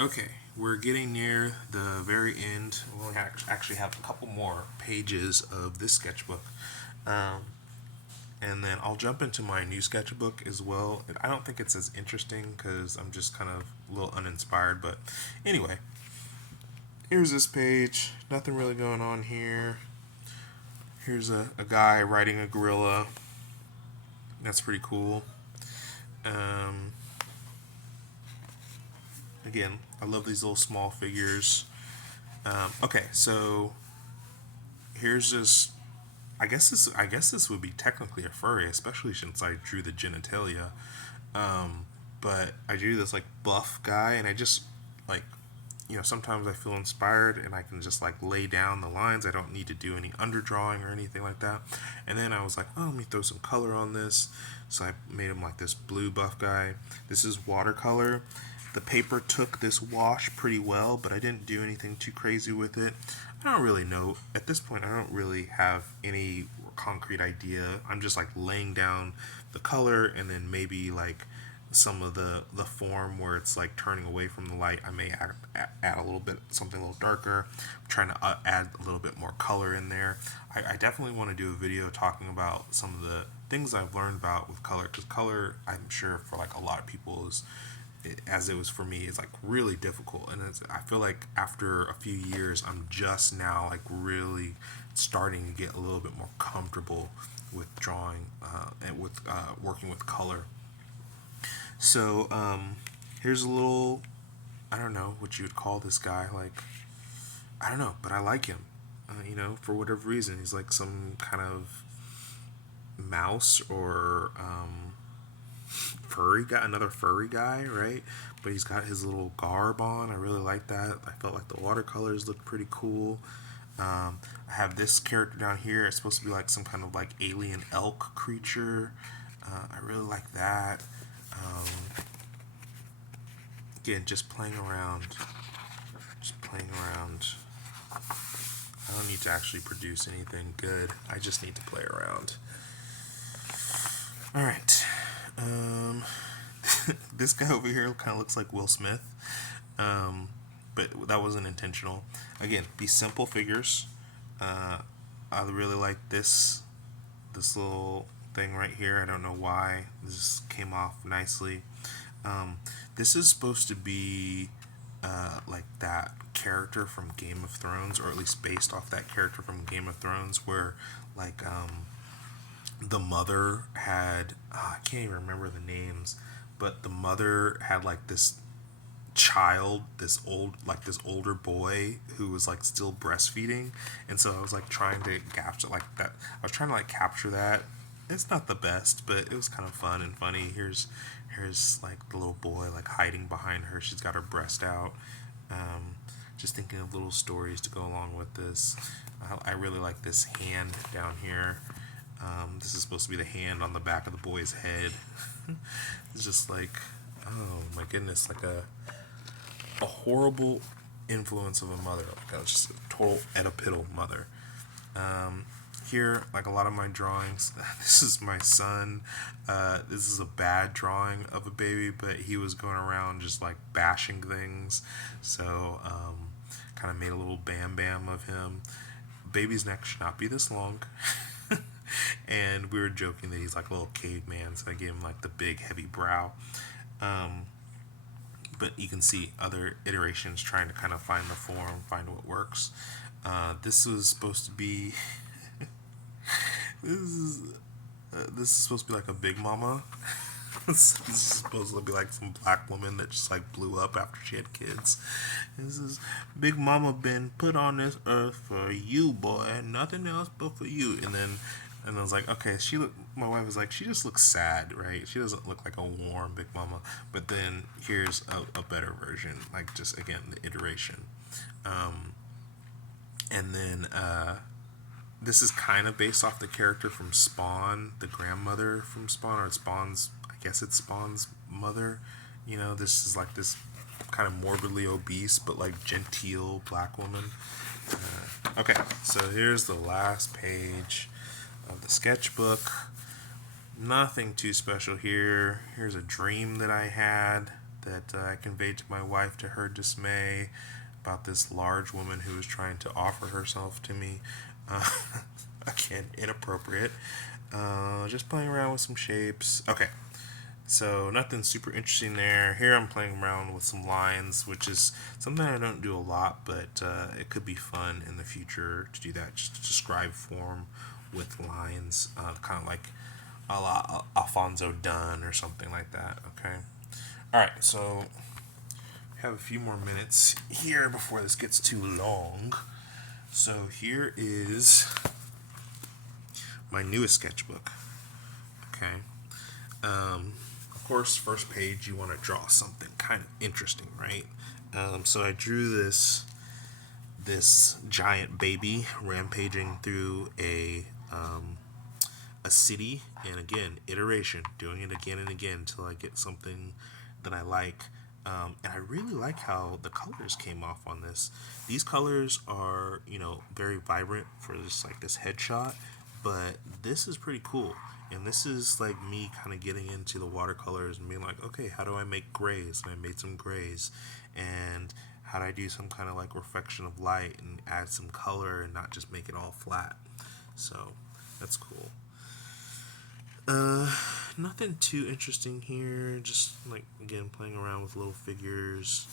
Okay, we're getting near the very end. We'll actually have a couple more pages of this sketchbook. Um, and then I'll jump into my new sketchbook as well. I don't think it's as interesting because I'm just kind of a little uninspired. But anyway, here's this page. Nothing really going on here. Here's a guy riding a gorilla. That's pretty cool. Um, Again, I love these little small figures. Okay, so here's this. I guess this would be technically a furry, especially since I drew the genitalia. Um, but I drew this like buff guy, and I just like sometimes I feel inspired and I can just like lay down the lines. I don't need to do any underdrawing or anything like that. And then I was like, oh, let me throw some color on this. So I made him like this blue buff guy. This is watercolor. The paper took this wash pretty well, but I didn't do anything too crazy with it. I don't really know. At this point, I don't really have any concrete idea. I'm just like laying down the color and then maybe like some of the form where it's like turning away from the light. I may add a little bit, something a little darker. I'm trying to add a little bit more color in there. I definitely want to do a video talking about some of the things I've learned about with color, because color, I'm sure for like a lot of people is, as it was for me, is like really difficult. And I feel like after a few years, I'm just now like really starting to get a little bit more comfortable with drawing and with working with color. So here's a little, I don't know what you would call this guy. Like, I don't know, but I like him. For whatever reason, he's like some kind of mouse or furry guy, another furry guy, right? But he's got his little garb on. I really like that. I felt like the watercolors looked pretty cool. I have this character down here. It's supposed to be like some kind of like alien elk creature. I really like that. Um, Again, just playing around. Just playing around. I don't need to actually produce anything good. I just need to play around. Alright. This guy over here kind of looks like Will Smith. Um, but that wasn't intentional. Again, these simple figures. I really like this little thing right here. I don't know why. This came off nicely. Um, this is supposed to be like that character from Game of Thrones, or at least based off that character from Game of Thrones, where like the mother had I can't even remember the names, but the mother had like this child, this older boy who was like still breastfeeding, and so I was like trying to capture like that. I was trying to like capture that. It's not the best, but it was kind of fun and funny. Here's like the little boy like hiding behind her. She's got her breast out. Um, just thinking of little stories to go along with this. I really like this hand down here. This is supposed to be the hand on the back of the boy's head. It's just like, oh my goodness, like a horrible influence of a mother, like just a total Oedipal mother. Um, Here, like a lot of my drawings, this is my son. This is a bad drawing of a baby, but he was going around just like bashing things. So, kind of made a little bam bam of him. Baby's neck should not be this long. And we were joking that he's like a little caveman, so I gave him like the big heavy brow. Um, but you can see other iterations trying to kind of find the form, find what works. This was supposed to be this is this is supposed to be like a big mama. This is supposed to be like some black woman that just like blew up after she had kids. This is Big Mama been put on this earth for you, boy, nothing else but for you. And I was like, okay, my wife was like, she just looks sad, right? She doesn't look like a warm Big Mama. But then here's a better version, like just again the iteration. Um, and then this is kind of based off the character from Spawn, the grandmother from Spawn, or Spawn's, I guess it's Spawn's mother. This is like this kind of morbidly obese, but like genteel black woman. Okay, so here's the last page of the sketchbook. Nothing too special here. Here's a dream that I had that I conveyed to my wife to her dismay about this large woman who was trying to offer herself to me. Uh, again, inappropriate. Just playing around with some shapes. Okay, so nothing super interesting there. Here I'm playing around with some lines, which is something I don't do a lot, but it could be fun in the future to do that. Just to describe form with lines, kind of like a la Alfonso Dunn or something like that. Okay. All right. So we have a few more minutes here before this gets too long. So here is my newest sketchbook. Okay. Of course, first page you want to draw something kind of interesting, right? So I drew this giant baby rampaging through a city, and again, iteration, doing it again and again until I get something that I like. And I really like how the colors came off on this. These colors are, very vibrant for just like this headshot, but this is pretty cool. And this is like me kind of getting into the watercolors and being like, okay, how do I make grays? And I made some grays. And how do I do some kind of like reflection of light and add some color and not just make it all flat? So that's cool. Nothing too interesting here. Just like, again, playing around with little figures.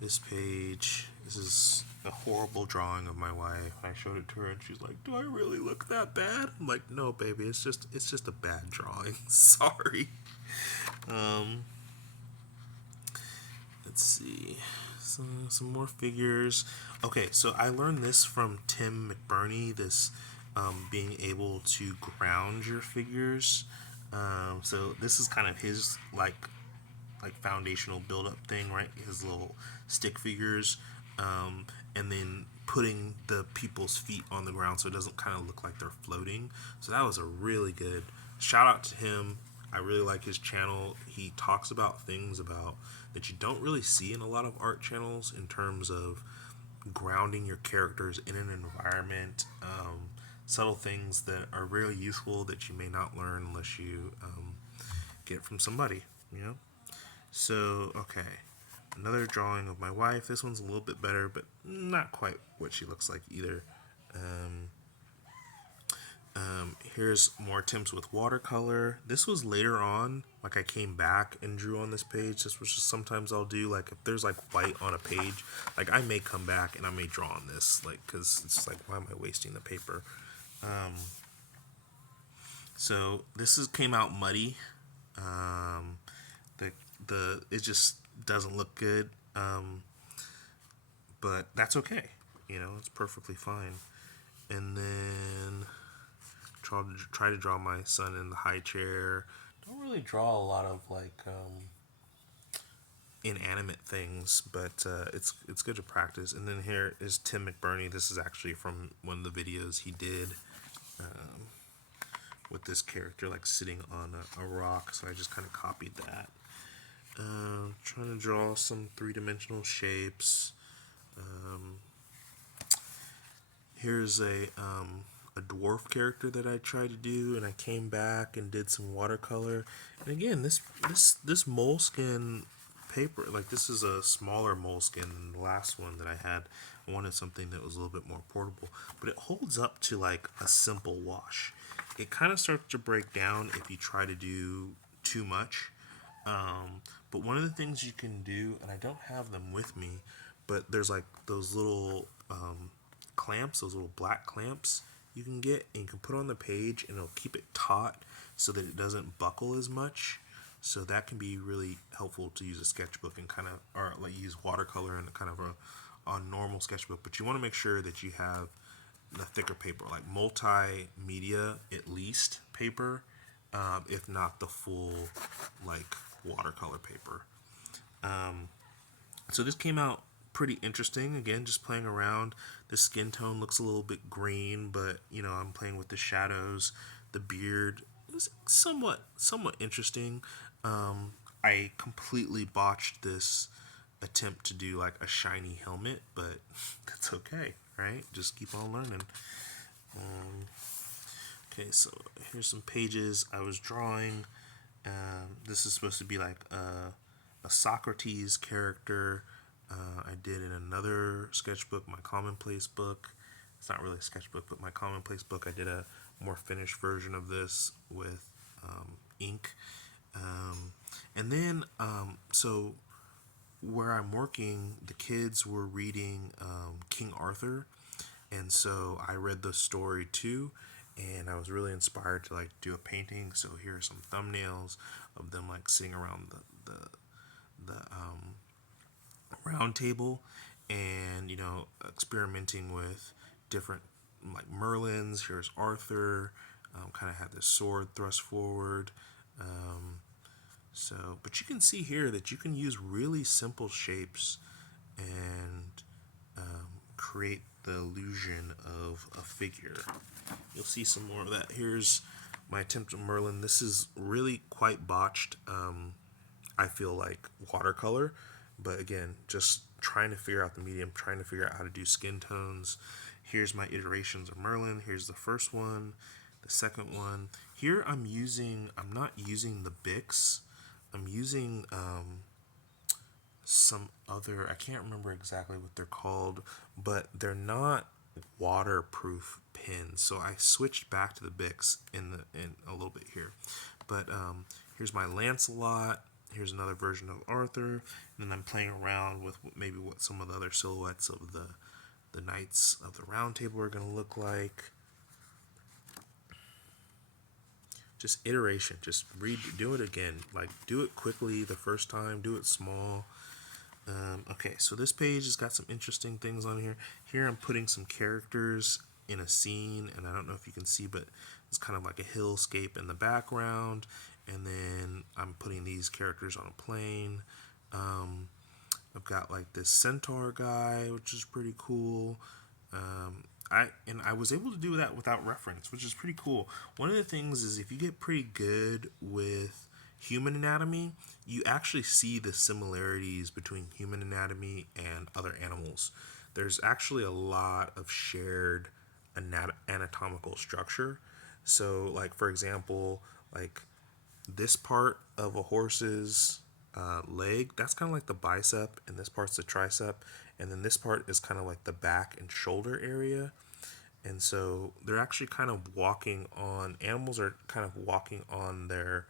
This page, this is a horrible drawing of my wife. I showed it to her and she's like, "Do I really look that bad?" I'm like, "No, baby, it's just a bad drawing. Sorry." Let's see. Some more figures. Okay, so I learned this from Tim McBurney, this being able to ground your figures. So this is kind of his like foundational build up thing, right? His little stick figures, and then putting the people's feet on the ground so it doesn't kind of look like they're floating. So that was a really good shout out to him. I really like his channel. He talks about things that you don't really see in a lot of art channels in terms of grounding your characters in an environment, subtle things that are really useful that you may not learn unless you get it from somebody, So, okay, another drawing of my wife. This one's a little bit better, but not quite what she looks like either. Here's more attempts with watercolor. This was later on, like I came back and drew on this page. This was just sometimes I'll do, like if there's like white on a page, like I may come back and I may draw on this, like, because it's like, why am I wasting the paper? So this came out muddy. It just doesn't look good, but that's okay. It's perfectly fine. And then try to draw my son in the high chair. Don't really draw a lot of like inanimate things, but it's good to practice. And then here is Tim McBurney. This is actually from one of the videos he did with this character like sitting on a rock. So I just kind of copied that. Trying to draw some three-dimensional shapes. Here's a dwarf character that I tried to do, and I came back and did some watercolor. And again, this moleskin paper, like this is a smaller moleskin than the last one that I had. I wanted something that was a little bit more portable, but it holds up to like a simple wash. It kind of starts to break down if you try to do too much. But one of the things you can do, and I don't have them with me, but there's like those little clamps, those little black clamps you can get, and you can put on the page and it'll keep it taut so that it doesn't buckle as much. So that can be really helpful to use a sketchbook and kind of, or like use watercolor and kind of a normal sketchbook. But you want to make sure that you have the thicker paper, like multimedia at least paper, if not the full like watercolor paper. So this came out pretty interesting. Again, just playing around. The skin tone looks a little bit green, but I'm playing with the shadows. The beard is somewhat interesting. I completely botched this attempt to do like a shiny helmet, but that's okay, right? Just keep on learning. Okay, so here's some pages I was drawing. This is supposed to be like a Socrates character. I did in another sketchbook, my commonplace book. It's not really a sketchbook, but my commonplace book. I did a more finished version of this with ink. And then, so where I'm working, the kids were reading King Arthur, and so I read the story too, and I was really inspired to like do a painting. So here are some thumbnails of them like sitting around the round table, and experimenting with different like Merlins. Here's Arthur, kind of had this sword thrust forward. So, but you can see here that you can use really simple shapes and create the illusion of a figure. You'll see some more of that. Here's my attempt at Merlin. This is really quite botched. I feel like watercolor, but again, just trying to figure out the medium, trying to figure out how to do skin tones. Here's my iterations of Merlin. Here's the first one, the second one. Here I'm not using the Bics. I'm using some other, I can't remember exactly what they're called, but they're not waterproof pens. So I switched back to the Bics in a little bit here. But here's my Lancelot. Here's another version of Arthur. And then I'm playing around with maybe what some of the other silhouettes of the Knights of the Round Table are going to look like. Just iteration. Just do it again. Like, do it quickly the first time. Do it small. Okay, so this page has got some interesting things on here. Here I'm putting some characters in a scene, and I don't know if you can see, but it's kind of like a hillscape in the background, and then I'm putting these characters on a plane. I've got like this centaur guy, which is pretty cool. I was able to do that without reference, which is pretty cool. One of the things is if you get pretty good with human anatomy, you actually see the similarities between human anatomy and other animals. There's actually a lot of shared anatomical structure. So, like for example, like this part of a horse's leg, that's kind of like the bicep, and this part's the tricep, and then this part is kind of like the back and shoulder area. And so they're actually kind of walking on, animals are kind of walking on their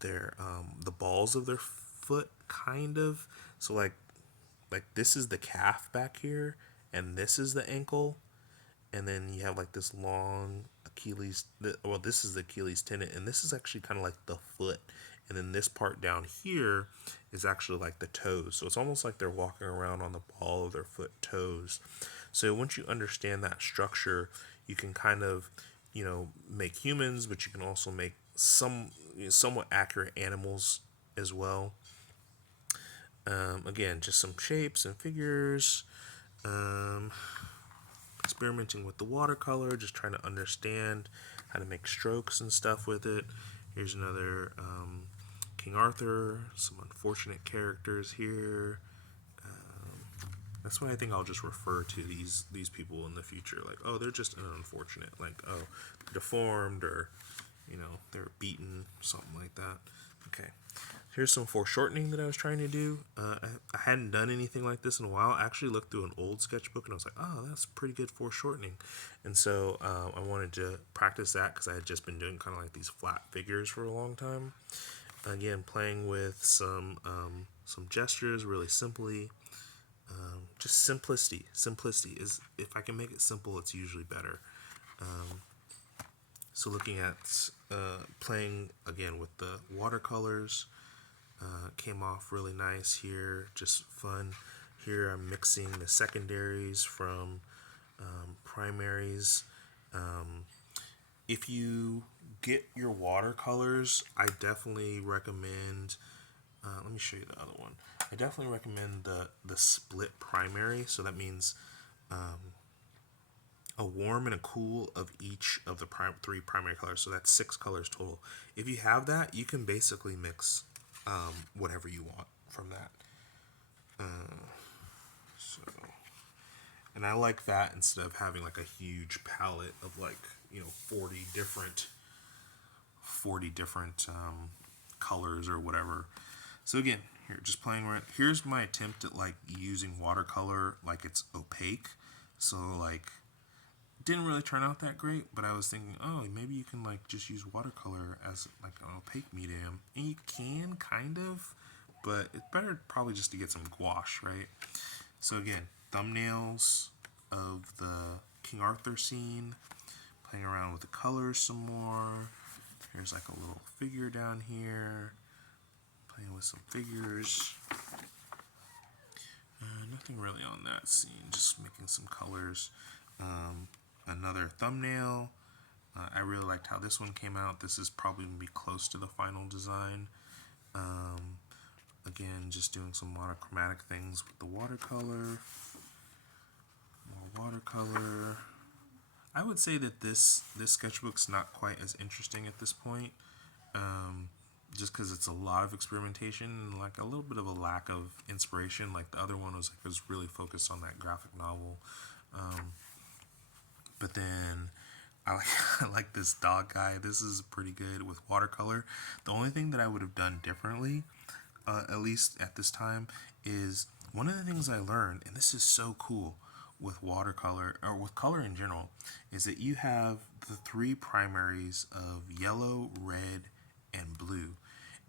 the balls of their foot, kind of. So like this is the calf back here, and this is the ankle, and then you have like this long Achilles. Well, this is the Achilles tendon, and this is actually kind of like the foot, and then this part down here is actually like the toes. So it's almost like they're walking around on the ball of their foot toes. So once you understand that structure, you can kind of make humans, but you can also make some somewhat accurate animals as well. Again, just some shapes and figures. Um, Experimenting with the watercolor, just trying to understand how to make strokes and stuff with it. Here's another King Arthur, some unfortunate characters here. That's why I think I'll just refer to these people in the future. Like, oh, they're just unfortunate. Like, oh, they're deformed, or they're beaten, something like that. Okay. Here's some foreshortening that I was trying to do. I hadn't done anything like this in a while. I actually looked through an old sketchbook and I was like, oh, that's pretty good foreshortening. And so I wanted to practice that because I had just been doing kind of like these flat figures for a long time. Again, playing with some gestures really simply. Just simplicity. Simplicity is, if I can make it simple, it's usually better. So looking at playing again with the watercolors, came off really nice here, just fun. Here I'm mixing the secondaries from primaries. If you get your watercolors, I definitely recommend, let me show you the other one. I definitely recommend the split primary. So that means a warm and a cool of each of the three primary colors. So that's 6 colors total. If you have that, you can basically mix whatever you want from that. So, and I like that instead of having like a huge palette of like 40 different colors or whatever. So again, here, just playing around. Here's my attempt at like using watercolor like it's opaque. So like, didn't really turn out that great, but I was thinking, oh, maybe you can like just use watercolor as like an opaque medium, and you can kind of, but it's better probably just to get some gouache, right? So again, thumbnails of the King Arthur scene, playing around with the colors some more. Here's like a little figure down here, playing with some figures. Nothing really on that scene, just making some colors. Another thumbnail. I really liked how this one came out. This is probably going to be close to the final design. Again, just doing some monochromatic things with the watercolor. More watercolor. I would say that this sketchbook's not quite as interesting at this point, just because it's a lot of experimentation and like a little bit of a lack of inspiration. Like the other one was really focused on that graphic novel, but then I like I like this dog guy. This is pretty good with watercolor. The only thing that I would have done differently, at least at this time, is one of the things I learned, and this is so cool with watercolor or with color in general, is that you have the three primaries of yellow, red, and blue,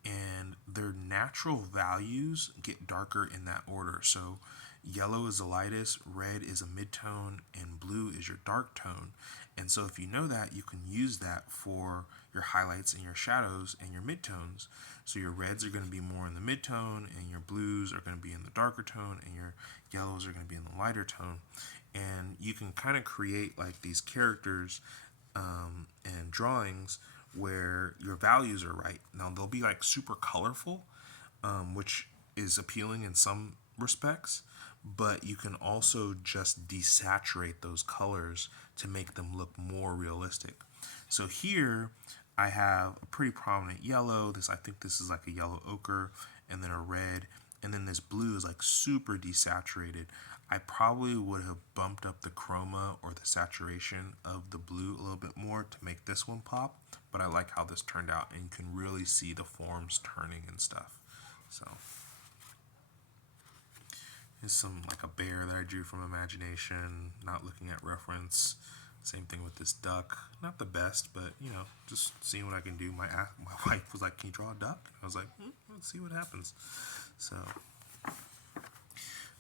and their natural values get darker in that order. So yellow is the lightest, red is a mid-tone, and blue is your dark tone. And so if you know that, you can use that for your highlights and your shadows and your midtones. So your reds are going to be more in the mid-tone, and your blues are going to be in the darker tone, and your yellows are going to be in the lighter tone. And you can kind of create like these characters and drawings where your values are right. Now they'll be like super colorful, which is appealing in some respects, but you can also just desaturate those colors to make them look more realistic. So here I have a pretty prominent yellow. I think this is like a yellow ochre, and then a red, and then this blue is like super desaturated. I probably would have bumped up the chroma or the saturation of the blue a little bit more to make this one pop, but I like how this turned out, and you can really see the forms turning and stuff. So here's some like a bear that I drew from imagination, not looking at reference. Same thing with this duck. Not the best, but you know, just seeing what I can do. My wife was like, "Can you draw a duck?" I was like, "Let's see what happens." So,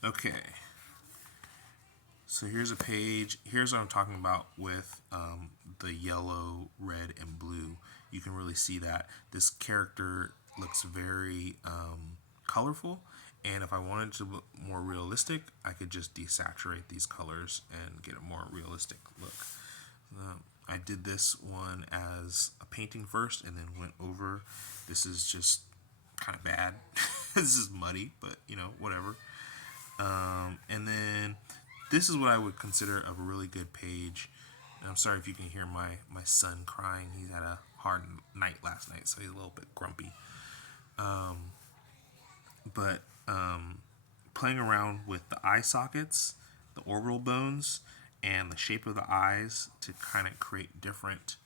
okay. So here's a page. Here's what I'm talking about with the yellow, red, and blue. You can really see that this character looks very colorful. And if I wanted to look more realistic, I could just desaturate these colors and get a more realistic look. I did this one as a painting first and then went over. This is just kind of bad. This is muddy, but you know, whatever. And then this is what I would consider a really good page. And I'm sorry if you can hear my son crying. He's had a hard night last night, so he's a little bit grumpy. But playing around with the eye sockets, the orbital bones, and the shape of the eyes to kind of create different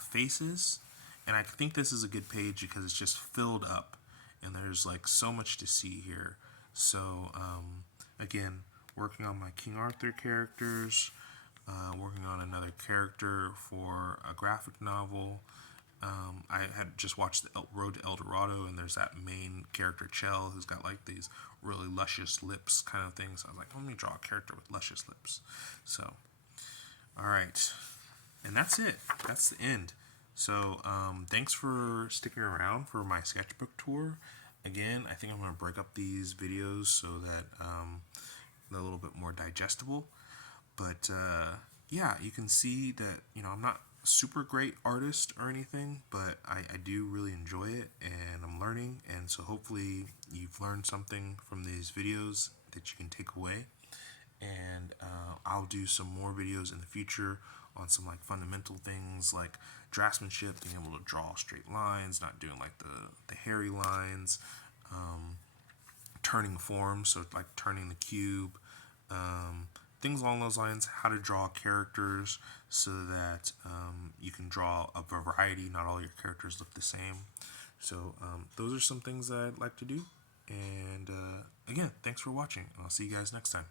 faces. And I think this is a good page because it's just filled up, and there's like so much to see here. So again, working on my King Arthur characters, working on another character for a graphic novel. I had just watched the Road to El Dorado, and there's that main character, Chell, who's got like these really luscious lips kind of things. So I was like, let me draw a character with luscious lips. So, all right. And that's it. That's the end. So, thanks for sticking around for my sketchbook tour. Again, I think I'm going to break up these videos so that they're a little bit more digestible. But yeah, you can see that, you know, I'm not a super great artist or anything, but I do really enjoy it, and I'm learning. And so hopefully you've learned something from these videos that you can take away. And I'll do some more videos in the future on some like fundamental things like draftsmanship, being able to draw straight lines, not doing like the hairy lines, turning forms, so like turning the cube, things along those lines, how to draw characters so that you can draw a variety, not all your characters look the same. So those are some things that I'd like to do. And again, thanks for watching. I'll see you guys next time.